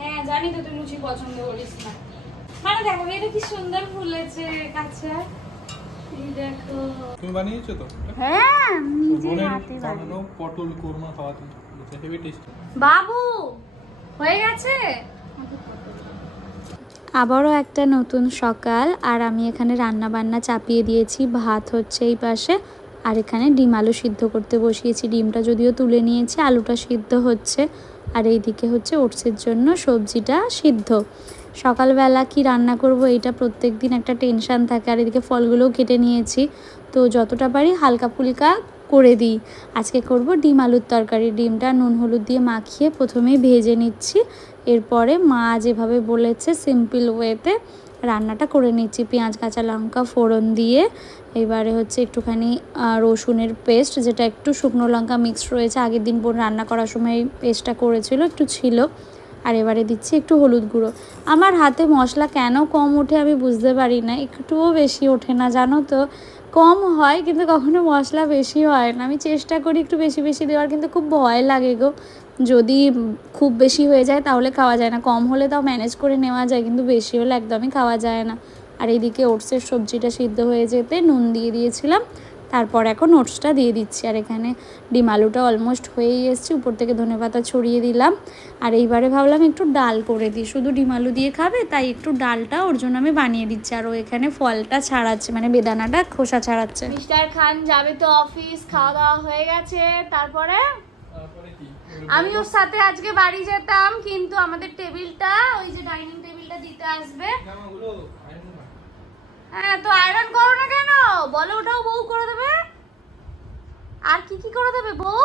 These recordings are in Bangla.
হ্যাঁ জানি তো তুই লুচি পছন্দ করিস না। মানে দেখো এটা কি সুন্দর ফুলেছে কাঁচা। এই দেখো তুমি বানিয়েছো তো? হ্যাঁ নিজে হাতে বানানো পটল কোরমা খাওয়াতে বলেছে, হেভি টেস্টি। বাবু হয়ে গেছে। আবারও একটা নতুন সকাল, আর আমি এখানে রান্না বান্না চাপিয়ে দিয়েছি। ভাত হচ্ছে এই পাশে, আর এখানে ডিম আলু সিদ্ধ করতে বসিয়েছি। ডিমটা যদিও তুলে নিয়েছি, আলুটা সিদ্ধ হচ্ছে, আর এইদিকে হচ্ছে ওটসের জন্য সবজিটা সিদ্ধ। সকালবেলা কি রান্না করব এটা প্রত্যেক দিন একটা টেনশান থাকে। আর এদিকে ফলগুলোও কেটে নিয়েছি, তো যতটা পারি হালকা ফুলকা করে দিই। আজকে করব ডিম আলুর তরকারি। ডিমটা নুন হলুদ দিয়ে মাখিয়ে প্রথমেই ভেজে নিচ্ছি, এরপরে মা যেভাবে বলেছে সিম্পল ওয়েতে রান্নাটা করে নিচ্ছি। পেঁয়াজ কাঁচা লঙ্কা ফোড়ন দিয়ে, এবারে হচ্ছে একটুখানি রসুনের পেস্ট, যেটা একটু শুকনো লঙ্কা মিক্সড রয়েছে। আগের দিন বোন রান্না করার সময় এই পেস্টটা করেছিল, একটু ছিল। আর এবারে দিচ্ছি একটু হলুদ গুঁড়ো। আমার হাতে মশলা কেন কম ওঠে আমি বুঝতে পারি না, একটুও বেশি ওঠে না জানো তো। কম হয় কিন্তু কখনো মশলা বেশি হয় না। আমি চেষ্টা করি একটু বেশি বেশি দেওয়ার, কিন্তু খুব ভয় লাগে গো। যদি খুব বেশি হয়ে যায় তাহলে খাওয়া যায় না, কম হলে তাও ম্যানেজ করে নেওয়া যায়, কিন্তু বেশি হলে একদমই খাওয়া যায় না। আর এইদিকে ওটসের সবজিটা সিদ্ধ হয়ে যেতে নুন দিয়ে দিয়েছিলাম, তারপর এখন ওটসটা দিয়ে দিচ্ছি। আর এখানে ডিম আলুটা অলমোস্ট হয়েই এসছে, উপর থেকে ধনেপাতা ছড়িয়ে দিলাম। আর এইবারে ভাবলাম একটু ডাল করে দিই, শুধু ডিম আলু দিয়ে খাবে তাই একটু ডালটা ওর জন্য আমি বানিয়ে দিচ্ছি। আর ও এখানে ফলটা ছাড়াচ্ছে, মানে বেদানাটা খোসা ছাড়াচ্ছে। মিস্টার খান যাবে তো অফিস, খাওয়া দাওয়া হয়ে গেছে। তারপরে আমি ওর সাথে আজকে বাড়ি যেতাম, কিন্তু আমাদের টেবিলটা, ওই যে ডাইনিং টেবিলটা দিতে আসবে। হ্যাঁ তো আয়রন করো না কেন? বলো ওটাও বউ করে দেবে। আর কি কি করে দেবে বউ?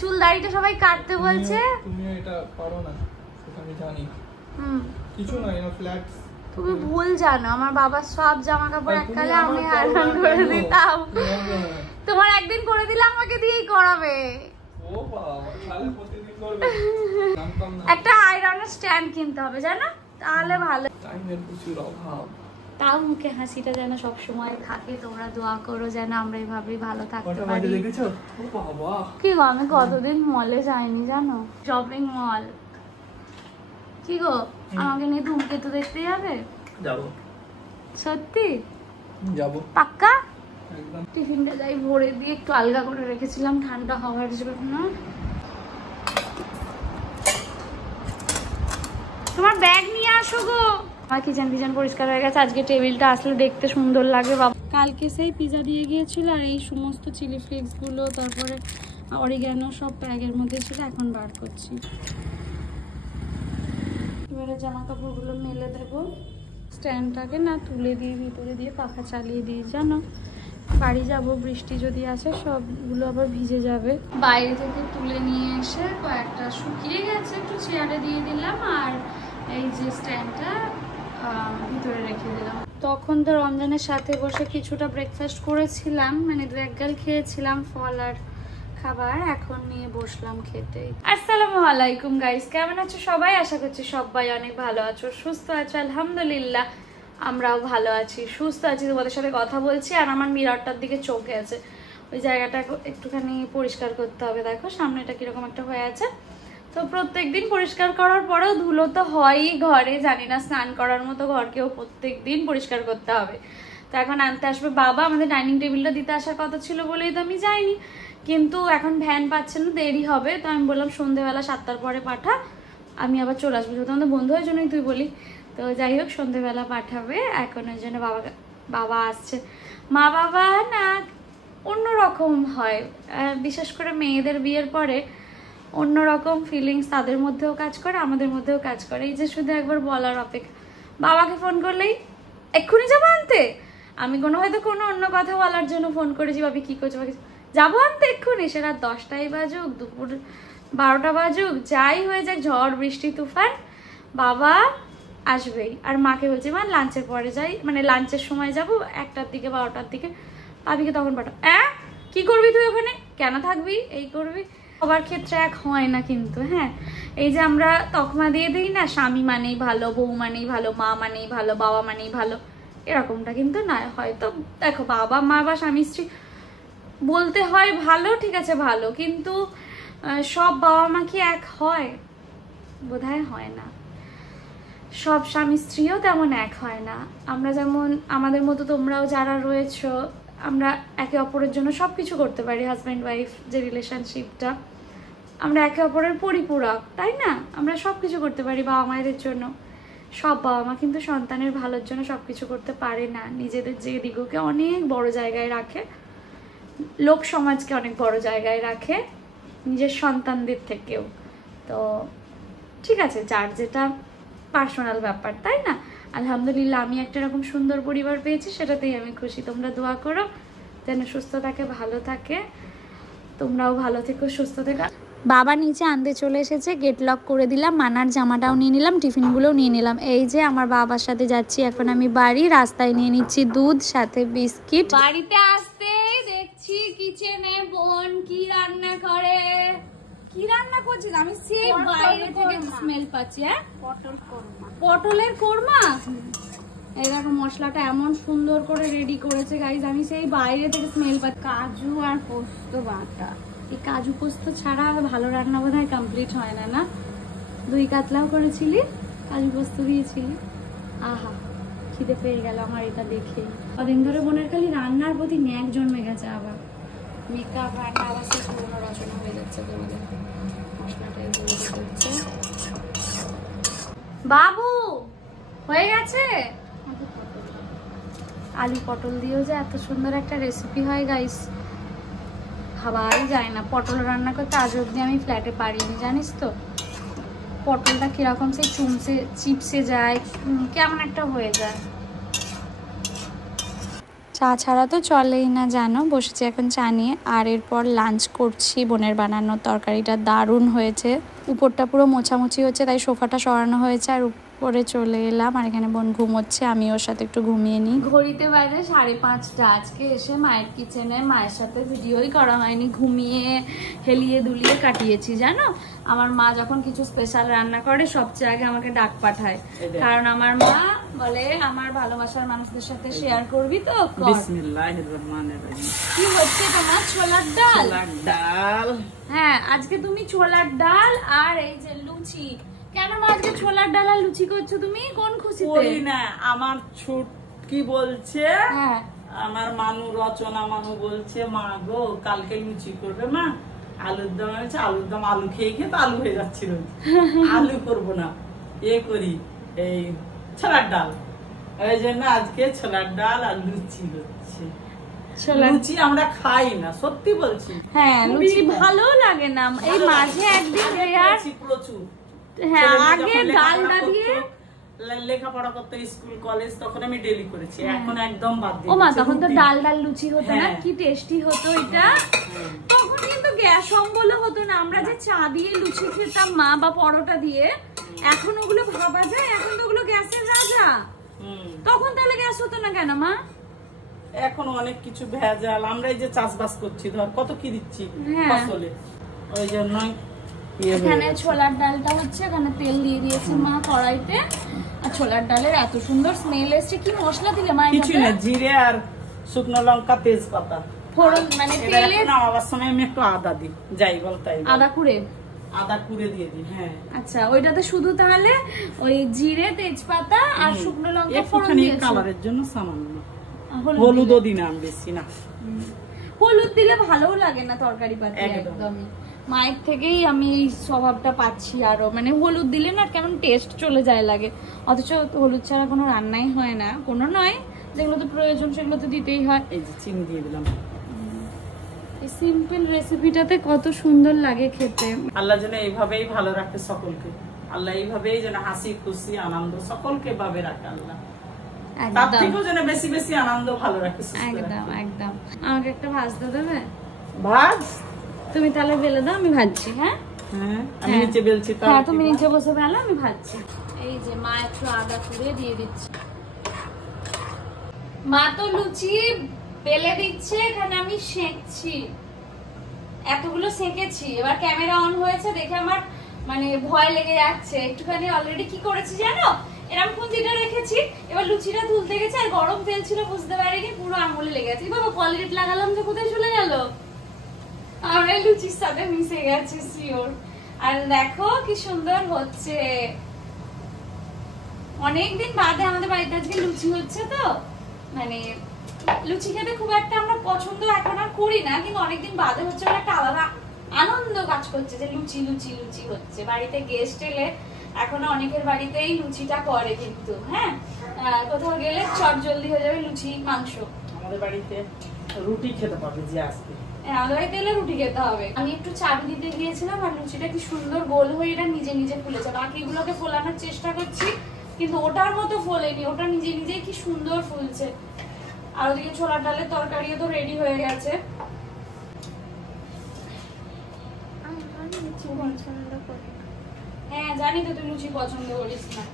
চুল দাড়িটা সবাই কাটতে বলছে। তুমি এটা পারো না সেটা আমি জানি। কিছু না, এটা ফ্ল্যাট। তুমি ভুল জানো, আমার বাবার সব জামা কাপড় এককালে আমি আয়রন করে দিতাম। তোমার একদিন করে দিলে আমাকে দিয়েই করাবে। ও বাবা, তাহলে প্রতিদিন করবে। একটা আয়রনের স্ট্যান্ড কিনতে হবে জানো, তাহলে ভালো। টাইমের প্রচুর অভাব। তাও মুখে হাসিটা যেন সব সময় থাকে। তোমরা দোয়া করো যেন আমরা এইভাবেই ভালো থাকতে কটা পারি। বাজে দেখেছো? ও বাবা, কি গো, আমি কতদিন মলে যাইনি জানো, শপিং মল। কি গো, আমাকে নিয়ে ধূমকেতু দেখতে যাবে? যাবো। সত্যি? যাবো পাক্কা? একদম। টিফিনটা যাই ভরে দিয়ে একটু আলগা করে রেখেছিলাম ঠান্ডা হওয়ার জন্য। তোমার ব্যাগ নিয়ে আসো গো। আমার কিচেন টিচেন পরিষ্কার হয়ে গেছে। আজকে টেবিলটা আসলে দেখতে সুন্দর লাগবে। বাবা কালকে সেই পিজা দিয়ে গিয়েছিল, আর এই সমস্ত চিলি ফ্লেক্স গুলো, তারপরে অরিগ্যানো সব ব্যাগের মধ্যে ছিল, এখন বার করছি। এবারে জামা কাপড়গুলো মেলে দেবো। স্ট্যান্ডটাকে না তুলে দিয়ে ভিতরে দিয়ে পাখা চালিয়ে দিই জানো। বাড়ি যাব, বৃষ্টি যদি আসে সবগুলো আবার ভিজে যাবে। বাইরে থেকে তুলে নিয়ে এসে কয়েকটা শুকিয়ে গেছে, একটু চেয়ারে দিয়ে দিলাম, আর এই যে স্ট্যান্ডটা ভিতরে রেখে দিলাম। তখন তো রমজানের সাথে বসে কিছুটা ব্রেকফাস্ট করেছিলাম, মানে 2-1 গাল খেয়েছিলাম ফল আর খাবার। এখন নিয়ে বসলাম খেতে। আসসালামু আলাইকুম গাইস, কেমন আছো সবাই? আশা করছি সবাই অনেক ভালো আছো, সুস্থ আছো। আলহামদুলিল্লাহ আমরাও ভালো আছি, সুস্থ আছি। তোমাদের সাথে কথা বলছি, আর আমার মিররটার দিকে চোখে আছে, ওই জায়গাটা একটুখানি পরিষ্কার করতে হবে। দেখো সামনেটা কিরকম একটা হয়ে আছে। তো প্রত্যেকদিন পরিষ্কার করার পরেও ধুলো তো হয়ই ঘরে, জানি না স্নান করার মতো ঘরকেও প্রত্যেকদিন পরিষ্কার করতে হবে। তো এখন আনতে আসবে বাবা, আমাদের ডাইনিং টেবিলটা দিতে আসার কথা ছিল বলেই তো আমি যাইনি, কিন্তু এখন ভ্যান পাচ্ছে না, দেরি হবে। তো আমি বললাম সন্ধ্যেবেলা 7টার পরে পাঠা, আমি আবার চলে আসবো। যেহেতু আমাদের বন্ধু হওয়ার জন্যই তুই বলি। তো যাই হোক সন্ধ্যেবেলা পাঠাবে, এখন ওই জন্য বাবা আসছে। মা বাবা না অন্যরকম হয়, বিশেষ করে মেয়েদের বিয়ের পরে অন্যরকম ফিলিংস তাদের মধ্যেও কাজ করে, আমাদের মধ্যেও কাজ করে। এই যে শুধু একবার বলার অপেক্ষা, বাবাকে ফোন করলেই এক্ষুনি যাবো আনতে। আমি হয়তো কোনো অন্য কথা বলার জন্য ফোন করেছি, ভাবি কি করছো, যাবো আনতে এক্ষুনি। সে রাত 10টাই বাজুক, দুপুর 12টা বাজুক, যাই হয়ে যাক, ঝড় বৃষ্টি তুফান, বাবা আসবেই। আর মাকে বলছি মা লাঞ্চের পরে যাই, মানে লাঞ্চের সময় যাবো 1টার দিকে 12টার দিকে, ভাবিকে তখন পাঠাও। কি করবি তুই ওখানে, কেন থাকবি, এই করবি। সবার ক্ষেত্রে এক হয় না কিন্তু। হ্যাঁ, এই যে আমরা তকমা দিয়ে দিই না, স্বামী মানেই ভালো, বউ মানেই ভালো, মা মানেই ভালো, বাবা মানেই ভালো, এরকমটা কিন্তু না। হয়তো দেখো বাবা মা বা স্বামী স্ত্রী বলতে হয় ভালো, ঠিক আছে ভালো, কিন্তু সব বাবা মা কি এক হয়? বোধহয় হয় না। সব স্বামী স্ত্রীও তেমন এক হয় না। আমরা যেমন আমাদের মতো তোমরাও যারা রয়েছো, আমরা একে অপরের জন্য সব কিছু করতে পারি। হাজব্যান্ড ওয়াইফ যে রিলেশনশিপটা, আমরা একে অপরের পরিপূরক, তাই না? আমরা সব কিছু করতে পারি বাবা মায়েদের জন্য। সব বাবা মা কিন্তু সন্তানের ভালোর জন্য সব কিছু করতে পারে না। নিজেদের যে দিগকে অনেক বড় জায়গায় রাখে, লোক সমাজকে অনেক বড় জায়গায় রাখে, নিজের সন্তানদের থেকেও। তো ঠিক আছে, যার যেটা পার্সোনাল ব্যাপার, তাই না? আলহামদুলিল্লাহ আমি একটা এরকম সুন্দর পরিবার পেয়েছি, সেটাতেই আমি খুশি। তোমরা দোয়া করো যেন সুস্থ থাকে, ভালো থাকে, তোমরাও ভালো থেকো, সুস্থ থেকো। বাবা নিচে আনতে চলে এসেছে, গেট লক করে দিলাম, মানার জামাটাও নিয়ে নিলাম, টিফিনগুলোও নিয়ে নিলাম। এই যে আমার বাবার সাথে যাচ্ছি এখন আমি বাড়ি। রাস্তায় নিয়ে নিচ্ছি দুধ, সাথে বিস্কিট। বাড়িতে আসতেই দেখছি কিচেনে বোন কি রান্না করে। কি রান্না করছিস? আমি সেই বাইরে থেকে স্মেল পাচ্ছি। পটলের কোরমা। এই দেখো মশলাটা এমন সুন্দর করে রেডি করেছে গাইজ, আমি সেই বাইরে থেকে স্মেল পাচ্ছি। কাজু আর পোস্ত বাটা। এই কাজু পোস্ত ছাড়া ভালো রান্না বোধহয় কমপ্লিট হয় না, না? দই কাতলাও করেছিলি, কাজু পোস্ত দিয়েছিলি। আহা, খিদে পেয়ে গেল আমার এটা দেখেই। কদিন ধরে বোনের খালি রান্নার প্রতি ন্যাক জন্মে গেছে। আবার মেকআপ রান্না আবার সে পুরনো রচনা হয়ে যাচ্ছে তোমাদের। মশলাটাই বলে দিচ্ছে। বাবু হয়ে গেছে। আলু পটল দিয়েও যে এত সুন্দর একটা রেসিপি হয় গাইস, ভাবাই যায় না। পটল রান্না করতে আজ অব্দি আমি ফ্ল্যাটে পারিনি, জানিস তো? পটলটা কিরকম সেই চিপসে যায়, কেমন একটা হয়ে যায়। চা ছাড়া তো চলেই না জানো। বসেছি এখন চা নিয়ে, আর এরপর লাঞ্চ করছি। বোনের বানানোর তরকারিটা দারুণ হয়েছে। উপরটা পুরো মোছামুছি হচ্ছে, তাই সোফাটা সরানো হয়েছে আর উপরে চলে এলাম। আর এখানে বোন ঘুমোচ্ছে, আমি ওর সাথে একটু ঘুমিয়ে নিই। ঘড়িতে বাজে 5:30। আজকে এসে মায়ের কিচেনে মায়ের সাথে ভিডিওই করা হয়নি, ঘুমিয়ে হেলিয়ে দুলিয়ে কাটিয়েছি। জানো, আমার মা যখন কিছু স্পেশাল রান্না করে সবচেয়ে আগে আমাকে ডাক পাঠায়, কারণ আমার মা বলে আমার ভালোবাসার মানুষদের সাথে শেয়ার করবি তো। বিসমিল্লাহির রহমানির রহিম। কি হচ্ছে তোমার? ছোলার ডাল। ছোলার ডাল। হ্যাঁ, আজকে তুমি ছোলার ডাল আর এই যে লুচি। কেন মা আজকে ছোলার ডাল আর লুচি করছো তুমি? কোন খুশিতে? ওই না, আমার ছুট কি বলছে, হ্যাঁ, আমার মানু রচনা মানু বলছে মা গো কালকে লুচি করবে মা। আলুর দম আছে, আলুর দম আলু খেয়ে খেয়ে তো আলু হয়ে যাচ্ছিল। আলু করবো না, করি এই ছোলার ডাল। ওই জন্য আজকে ছোলার ডাল আর লুচি হচ্ছে। লুচি আমরা খাই না, সত্যি বলছি। হ্যাঁ, লুচি ভালো লাগে না। এই মাঝে একদিন প্রচুর। হ্যাঁ, আগে ডালটা দিয়ে লেখাপড়া করতে স্কুল কলেজ, তখন আমি ডেলি করেছি। এখন একদম বাদ দিয়েছি। ও মা, তখন তো ডাল ডাল লুচি হতো না? কি টেস্টি হতো এটা। তখন কিন্তু গ্যাস অম্বলও হতো না। আমরা যে চা দিয়ে লুচি খেতাম মা, বা পরোটা দিয়ে, এখন ওগুলো ভাবা যায়? এখন তো ওগুলো গ্যাসের রাজা। তখন তাহলে গ্যাস হতো না কেন মা? এখন অনেক কিছু ভেজাল। আমরা এই যে চাষবাস করছি, ধর কত কি দিচ্ছি ফসলে, ওই জন্যই। এখানে ছোলার ডালটা হচ্ছে, এখানে তেল দিয়ে দিয়েছে মা কড়াইতে। আর ছোলার ডালের এত সুন্দর স্মেল এসছে। কি মশলা দিলে মা? কিছু না, জিরে আর শুকনো লঙ্কা, তেজপাতা ফোড়ন, মানে তেলে নামাবার সময় আমি একটু আদা দিই, যাই বল তাই। আদা কুড়ে? আদা কুড়ে দিয়ে দিই, হ্যাঁ। আচ্ছা, ওইটাতে শুধু তাহলে ওই জিরে, তেজপাতা আর শুকনো লঙ্কা ফোড়ন দিয়েছো? কালারের জন্য সামান্য হলুদও দিই না, বেশি না। হলুদ দিলে ভালোও লাগে না তরকারি পাতি একদমই। মায়ের থেকেই আমি এই স্বভাবটা পাচ্ছি আরো, মানে হলুদ দিলে না কেমন টেস্ট চলে যায় লাগে। অথচ হলুদ ছাড়া কোনো রান্নাই হয় না, কোনো নয়, যেগুলো তো প্রয়োজন সেগুলো তো দিতেই হয়। এই যে চিনি দিয়ে দিলাম। এই সিম্পল রেসিপিটাতে কত সুন্দর লাগে খেতে। আল্লাহ যেন এইভাবেই ভালো রাখে সকলকে। আল্লাহ এইভাবেই যেন হাসি খুশি আনন্দ সকলকে ভাবে রাখে আল্লাহ। তার থেকেও যেন বেশি বেশি আনন্দ ভালো রাখে। একদম একদম। আমাকে একটা ভাজতে দেবে? ভাজ তুমি তাহলে বেলে দাও, আমি ভাজছি। হ্যাঁ হ্যাঁ, আমি নিচে বেলছি। হ্যাঁ, তুমি নিচে বসে বেলো, আমি ভাজছি। এই যে মা একটু আদা কুড়ে দিয়ে দিচ্ছে। মা তো লুচি বেলে দিচ্ছে, এখানে আমি সেঁকছি। এতগুলো সেঁকেছি, এবার ক্যামেরা অন হয়েছে দেখে আমার মানে ভয় লেগে যাচ্ছে একটুখানি। অলরেডি কি করেছি জানো, এরকম খুঁজিটা রেখেছি, এবার লুচিটা তুলতে গেছে আর গরম তেল ছিল বুঝতে পারিনি, পুরো আঙুলে লেগে গেছে। বাবা কলগেট লাগালাম যে কোথায় চলে গেল? আমরা লুচির সাথে মিশে গেছে শিওর। আর দেখো কি সুন্দর হচ্ছে, অনেকদিন বাদে আমাদের বাড়িতে আজকে লুচি হচ্ছে। তো মানে লুচি খেতে খুব একটা আমরা পছন্দ এখন আর করি না, কিন্তু অনেকদিন বাদে হচ্ছে বলে একটা আলাদা আনন্দ কাজ করছে যে লুচি লুচি লুচি হচ্ছে। বাড়িতে গেস্ট এলে এখন অনেকের বাড়িতেই লুচিটা করে, কিন্তু হ্যাঁ কোথাও গেলে চট জলদি হয়ে যাবে লুচি মাংস। আমাদের বাড়িতে রুটি খেতে পাবে যে আজকে, আমাদের বাড়িতে এলে রুটি খেতে হবে। আমি একটু চাবি দিতে গিয়েছিলাম আর লুচিটা কি সুন্দর গোল হয়ে এটা নিজে নিজে ফুলেছে। বাকিগুলোকে ফোলানোর চেষ্টা করছি কিন্তু ওটার মতো ফোলেনি, ওটা নিজে নিজেই কি সুন্দর ফুলছে। আর ওদিকে ছোলার ডালের তরকারিও তো রেডি হয়ে গেছে। হ্যাঁ জানি তো তুই লুচি পছন্দ করিস না।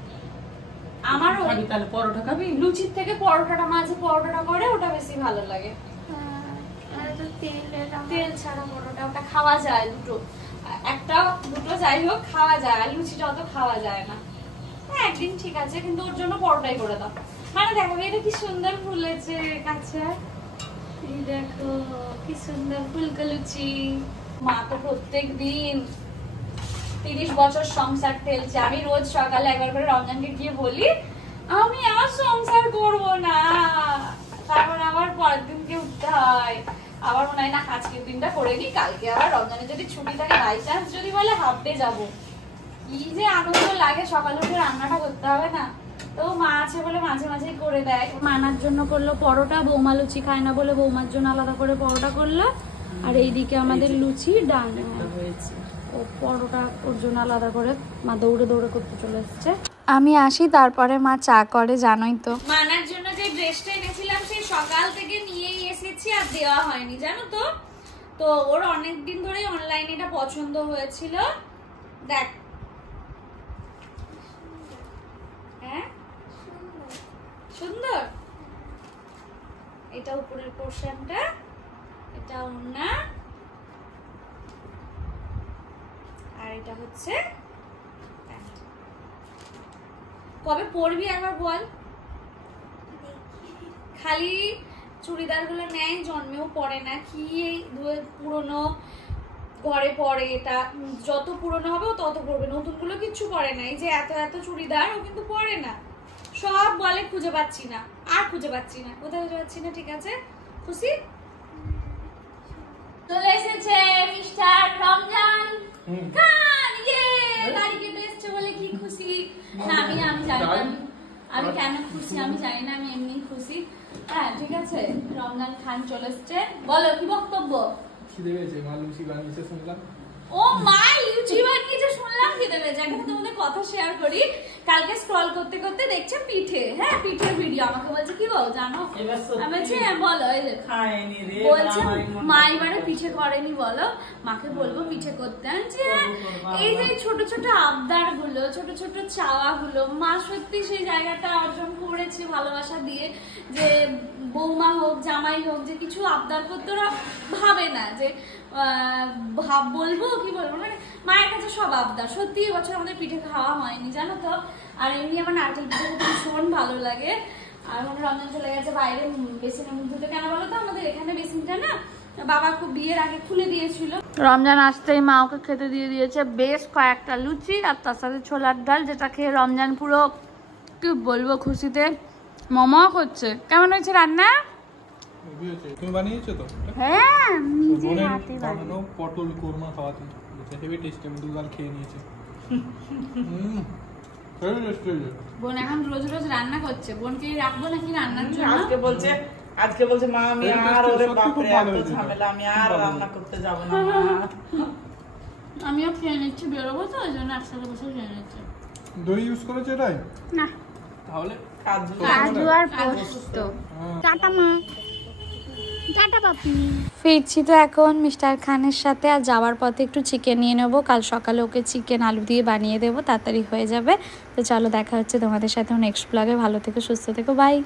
আমারও তাহলে পরোটা খাবি? লুচির থেকে পরোটাটা মাঝে পরোটাটা করে ওটা বেশি ভালো লাগে। তেল ছাড়া পরোটা ওটা খাওয়া যায়, দুটো একটা দুটো যাই হোক খাওয়া যায়, আর লুচিটা অত খাওয়া যায় না। হ্যাঁ একদিন ঠিক আছে, কিন্তু ওর জন্য পরোটাই করে দাও। মানে দেখো এটা কি সুন্দর ফুলেছে কাছে, এই দেখো কি সুন্দর ফুলকা লুচি। মা তো প্রত্যেক দিন 30 বছর সংসার ঠেলছে। আমি রোজ সকালে একবার করে রমজানকে গিয়ে বলি আমি আর সংসার করব না, তারপর আবার পরের দিনকে উঠতে হয়, আবার মনে হয় না আজকের দিনটা করে নি, কালকে আবার রমজানে যদি ছুটি থাকে বাই চান্স যদি বলে হাফ ডে যাবো। কি যে আনন্দ লাগে সকালে উঠে রান্নাটা করতে হবে না। তো মা আছে বলে মাঝে মাঝেই করে দেয়। মানার জন্য করলো পরোটা, বৌমা লুচি খায় না বলে বৌমার জন্য আলাদা করে পরোটা করলো। আর এইদিকে আমাদের লুচি ডান হয়েছে, ও পরোটা ওর জন্য আলাদা করে মা দৌড়ে দৌড়ে করতে চলে এসছে। আমি আসি তারপরে মা চা করে, জানোই তো। মানার জন্য যে ড্রেসটা এনেছিলাম সেই সকাল থেকে নিয়েই এসেছি আর দেওয়া হয়নি, জানো তো। তো ওর অনেকদিন ধরে অনলাইনে এটা পছন্দ হয়েছিল। দেখ হ্যাঁ সুন্দর, এটা উপরের পোর্শনটা, এটা ওড়না, আর এটা হচ্ছে প্যান্ট। কবে পরবি একবার বল? খালি চুড়িদার গুলো নেয়, জন্মেও পরে না। কি এই পুরনো ঘরে পরে, এটা যত পুরনো হবে ও তত পরবে, নতুন গুলো কিচ্ছু পরে না। এই যে এত এত চুড়িদার ও কিন্তু পরে না, সব বলে খুঁজে পাচ্ছি না, আর খুঁজে পাচ্ছি না, কোথায় খুঁজে পাচ্ছি না। ঠিক আছে খুশি? চলে এসেছে মিস্টার রমজান খান, ইয়ে দাড়ি কেটে এসেছে বলে কি খুশি না? আমি জানি না আমি কেন খুশি, আমি জানি না, আমি এমনি খুশি। হ্যাঁ ঠিক আছে, রমজান খান চলে এসেছে, বলো কি বক্তব্য? খিদে পেয়েছে, মা লুচি বানিয়েছে শুনলাম। ও মা লুচি বানিয়েছে শুনলাম, খিদে পেয়েছে। এখন তোমাদের কথা শেয়ার করি, কালকে স্ক্রল করতে করতে দেখছে পিঠে, হ্যাঁ পিঠের ভিডিও। আমাকে বলছে কি গো জানো, আমি বলছি বলো, এই যে বলছে মা এবারে পিঠে করেনি, বলো মাকে বলবো পিঠে করতে। আনছি এই যে ছোট ছোট আবদার গুলো, ছোট ছোট চাওয়া গুলো, মা সত্যি সেই জায়গাটা অর্জন করেছে ভালোবাসা দিয়ে। যে বৌমা হোক জামাই হোক যে কিছু আবদার করতে ওরা ভাবে না যে বলবো কি বলবো, মানে মায়ের কাছে সব আবদার। সত্যি এবছর আমাদের পিঠে খাওয়া হয়নি জানো তো। আর এমনি আমার নারকেল পিঠে খেতে ভীষণ ভালো লাগে। আর রমজান চলে গেছে বাইরে বেসিনের মুখ ধুতে, কেন বলো তো আমাদের এখানে বেসিনটা না বাবা খুব বিয়ের আগে খুলে দিয়েছিল। রমজান আসতেই মা ওকে খেতে দিয়ে দিয়েছে বেশ কয়েকটা লুচি আর তার সাথে ছোলার ডাল, যেটা খেয়ে রমজান পুরো কি বলবো খুশিতে মমা করছে। কেমন হয়েছে রান্না? তুমি বানিয়েছো তো? হ্যাঁ নিজে বোনের হাতে বানানো পটল কোরমা খাওয়াতে হেভি টেস্টি, আমি দুগাল খেয়ে নিয়েছি। বোন এখন রোজ রোজ রান্না করছে, বোনকে রাখবো নাকি রান্নার জন্য? আজকে বলছে মা আমি আর ওরে বাপরে এত ঝামেলা, আমি আর রান্না করতে যাব না। আমিও খেয়ে নিচ্ছি, বেরোবো তো ওই জন্য একসাথে বসে খেয়ে নিচ্ছি। দই ইউজ করেছে এটাই না, তাহলে কাজু আর পোস্ত। টাটা মা, টাটা পাপি। ফিরছি তো এখন মিস্টার খানের সাথে, আর যাওয়ার পথে একটু চিকেন নিয়ে নেবো। কাল সকালে ওকে চিকেন আলু দিয়ে বানিয়ে দেবো, তাড়াতাড়ি হয়ে যাবে। তো চলো দেখা হচ্ছে তোমাদের সাথে নেক্সট ব্লগে। ভালো থেকো, সুস্থ থেকো, বাই।